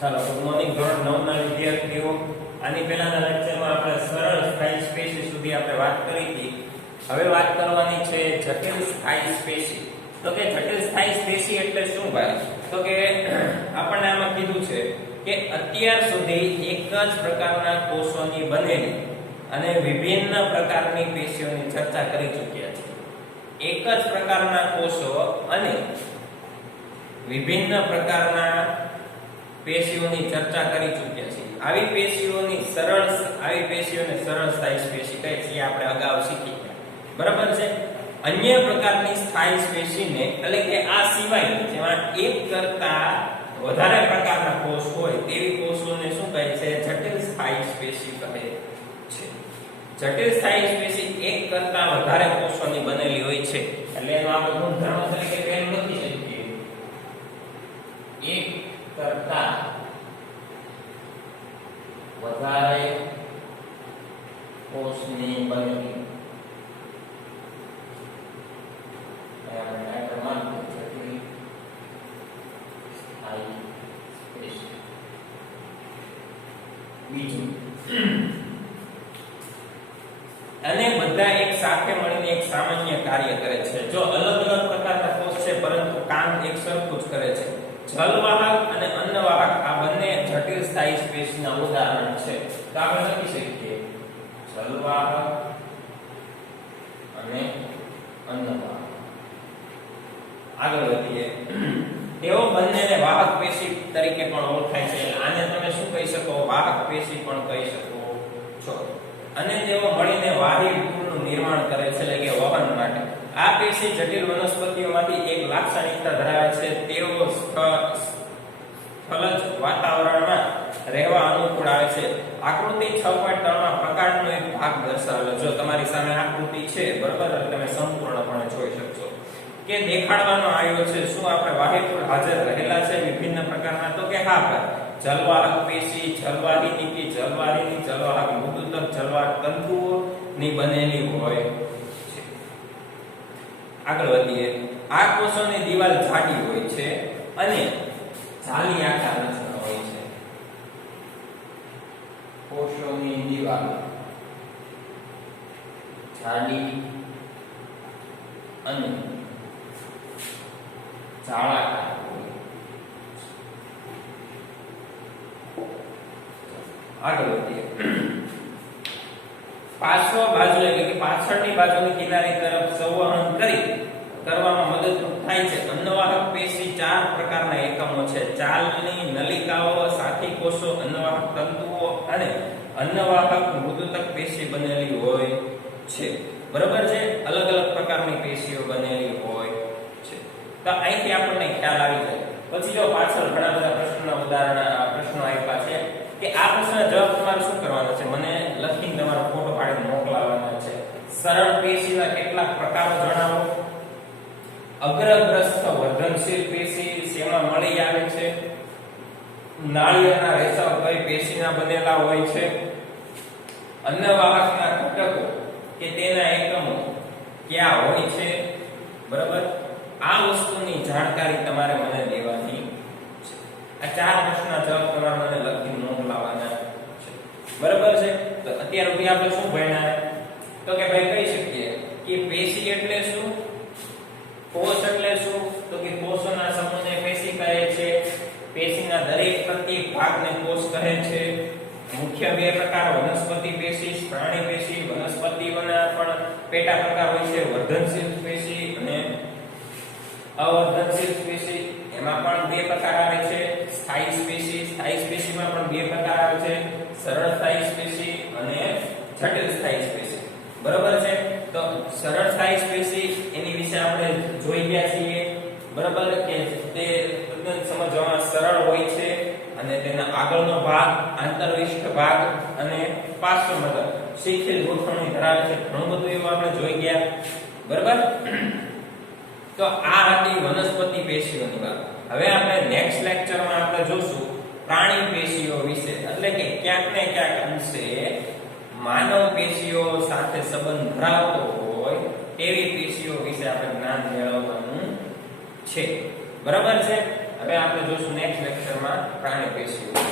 ચાલો good morning ધોરણ 9 ના વિદ્યાર્થીઓ આની પહેલાના લેક્ચરમાં આપણે સરળ સ્થાયી પેશી સુધી આપણે વાત કરી હતી. હવે વાત કરવાની છે જટિલ સ્થાયી પેશી. તો કે જટિલ સ્થાયી પેશી એટલે શું ભાઈ? તો કે આપણને આમાં કીધું છે કે અત્યાર સુધી એક જ પ્રકારના કોષોની બનેલી અને વિભિન્ન પ્રકારની પેશીઓની ચર્ચા કરી ચૂક્યા છે. એક જ પ્રકારના કોષો અને વિભિન્ન પ્રકારના પેશીઓની ચર્ચા કરી ચૂક્યા છે. આવી પેશીઓને સરળ સ્થાયી પેશી કહે છે. આપણે અગાઉ શીખી ગયા. બરાબર છે. અન્ય પ્રકારની સ્થાયી પેશીને એટલે કે આ સિવાય જેમાં એક કરતા વધારે પ્રકારના કોષ હોય તેવી કોષોને શું કહે છે? જટિલ સ્થાયી પેશી કહે છે. જટિલ સ્થાયી પેશી એક કરતા વધારે કોષોની બનેલી હોય છે. એટલે એનો આપણે ગુણધર્મ તરીકે પહેલું લખી શકીએ. એક કરતા વધારે કોષની બનેલી બીજું અને બધા એક સાથે મળીને એક સામાન્ય કાર્ય કરે છે. જો અલગ અલગ પ્રકારના કોષ છે પરંતુ કામ એક સરખું જ કરે છે. જલવાહક અને અન્નવાહક આ બંને જટિલ સ્થાયી પેશીના ઉદાહરણ છે. તો આપણે લખી શકીએ જલવાહક અને અન્નવાહક. આગળ વધીએ. તેઓ બંનેને વાહક પેશી તરીકે પણ ઓળખાય છે. આને તમે શું કહી શકો? વાહક પેશી પણ કહી શકો છો. અને તેઓ મળીને વાહિનીનું નિર્માણ કરે છે, એટલે કે વહન માટે. આ પેશી જટિલ વનસ્પતિઓમાંથી એક લાક્ષણિકતા ધરાવે છે. તેઓ સ્થલજ વાતાવરણમાં રહેવા અનુકૂળ આવે છે. આકૃતિ 6.3 માં પ્રકાંડનો એક ભાગ દર્શાવેલો. જો તમારી સામે આકૃતિ છે, બરાબર, તમે સંપૂર્ણપણે જોઈ શકશો કે દેખાડવાનો આવ્યો છે. શું આપણે વાહિની હાજર રહેલા છે વિભિન્ન પ્રકારના? તો કે હા ભાઈ. જલવાહક પેશી, જલવાહિની, જલવાહક મૃદુતક, જલવાહક તંતુઓની બનેલી હોય છે. આગળ વધીએ. આ કોષોની દિવાલ જાડી હોય છે અને જાલી આકાર રચના હોય છે. કોષોની દિવાલ જાડી અને જાળાકાર. આગળ વધીએ. પાર્શ્વ બાજુ એટલે કે પાછળની બાજુની કિનારી તરફ સંવહન કરવામાં મદદરૂપ થાય છે. અન્નવાહક પેશી 4 પ્રકારના એકમો છે. ચાલની નલિકાઓ, સાથી કોષો, અન્નવાહક તંતુઓ અને અન્નવાહક મૃદુતક પેશી બનેલી હોય છે. બરાબર છે. અલગ અલગ પ્રકારની પેશીઓ બનેલી હોય છે. તો અહીંથી આપણને ખ્યાલ આવી જાય. પછી જો પાછળ ઘણા બધા પ્રશ્નો આપ્યા છે કે આ પ્રશ્નનો જવાબ તમારે શું કરવાનો છે? મને લખીને તમારો ફોટો પાડીને મોકલાવવાનો છે. સરળ પેશીના કેટલાક પ્રકારો જણાવો. અગ્રગ્રસ્ત વર્ધનશીલ પેશી શેમાં મળી આવે છે? નાળિયેરના રેસા કઈ પેશીના બનેલા હોય છે? અન્નવાહકના ઘટકો કે તેના એકમો ક્યાં હોય છે? બરાબર. આ વસ્તુની જાણકારી તમારે મને દેવાની છે. આ 4 પ્રશ્નના જવાબ તમારે મને લખીને મોકલાવવાના છે. બરાબર છે. તો અત્યાર સુધી આપણે શું ભણ્યા? તો કે ભાઈ કહી શકીએ કે પેશી એટલે શું? કોષ એટલે શું? તો કે કોષોના સમૂહને પેશી કહે છે. પેશીના દરેક પ્રત્યેક ભાગને કોષ કહે છે. મુખ્ય 2 પ્રકાર વનસ્પતિ પેશી, પ્રાણી પેશી. વનસ્પતિઓના પણ પેટા પ્રકાર હોય છે. વર્ધનશીલ પેશી અને અવર્ધનશીલ પેશી. એમાં પણ 2 પ્રકાર આવે છે. સ્થાયી પેશીમાં પણ 2 પ્રકાર આવે છે. સરળ સ્થાયી પેશી અને જટિલ સ્થાયી પેશી. બરાબર છે. તો સરળ સ્થાયી પેશી એની વિશે આપણે જોઈ ગયા છીએ. બરાબર કે તે તદ્દન સમજવામાં સરળ હોય છે અને તેના આગળનો ભાગ, આંતરવિષ્ઠ ભાગ અને પાર્શ્વમતક શિથિલ ગોઠવણી ધરાવે છે. ઘણું બધું એવું આપણે જોઈ ગયા. બરાબર. તો આ હતી વનસ્પતિ પેશીઓની વાત. હવે આપણે નેક્સ્ટ લેક્ચરમાં આપણે જોશું પ્રાણી પેશીઓ વિશે. એટલે કે ક્યાંક ને ક્યાંક અંશે માનવ પેશીઓ સાથે સંબંધ ધરાવતો હોય એવી પેશીઓ વિશે આપણે જ્ઞાન મેળવવાનું છે. બરાબર છે. હવે આપણે જોશું નેક્સ્ટ લેક્ચરમાં. જેમાં પ્રાણી પેશીઓ.